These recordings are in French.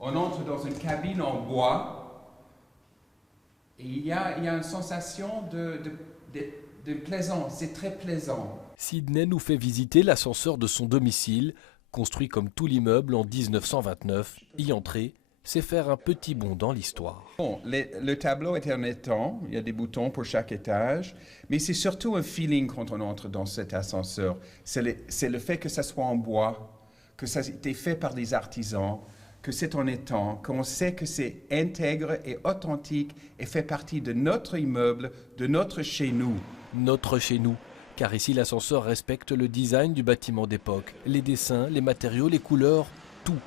on entre dans une cabine en bois et il y a une sensation de plaisance, c'est très plaisant. Sydney nous fait visiter l'ascenseur de son domicile, construit comme tout l'immeuble en 1929. Y entrer, c'est faire un petit bond dans l'histoire. Bon, le tableau est en étang, il y a des boutons pour chaque étage, mais c'est surtout un feeling quand on entre dans cet ascenseur. C'est le fait que ça soit en bois, que ça a été fait par des artisans, que c'est en étang, qu'on sait que c'est intègre et authentique et fait partie de notre immeuble, de notre chez nous. Notre chez nous, car ici l'ascenseur respecte le design du bâtiment d'époque, les dessins, les matériaux, les couleurs, tout.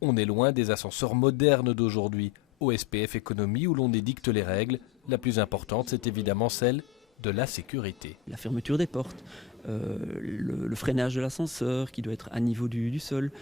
On est loin des ascenseurs modernes d'aujourd'hui, au SPF Économie où l'on édicte les règles. La plus importante, c'est évidemment celle de la sécurité. La fermeture des portes, le freinage de l'ascenseur qui doit être à niveau du sol,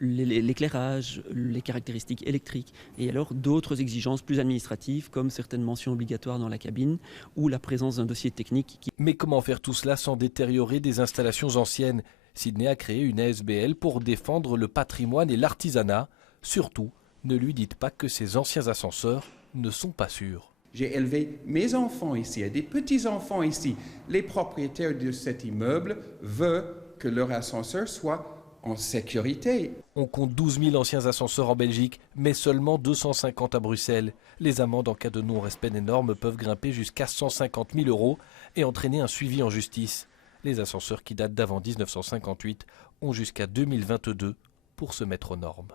l'éclairage, les caractéristiques électriques et alors d'autres exigences plus administratives comme certaines mentions obligatoires dans la cabine ou la présence d'un dossier technique. Mais comment faire tout cela sans détériorer des installations anciennes ? Sydney a créé une ASBL pour défendre le patrimoine et l'artisanat. Surtout, ne lui dites pas que ces anciens ascenseurs ne sont pas sûrs. J'ai élevé mes enfants ici et des petits-enfants ici. Les propriétaires de cet immeuble veulent que leur ascenseur soit en sécurité. On compte 12 000 anciens ascenseurs en Belgique, mais seulement 250 à Bruxelles. Les amendes en cas de non-respect des normes peuvent grimper jusqu'à 150 000 € et entraîner un suivi en justice. Les ascenseurs qui datent d'avant 1958 ont jusqu'à 2022 pour se mettre aux normes.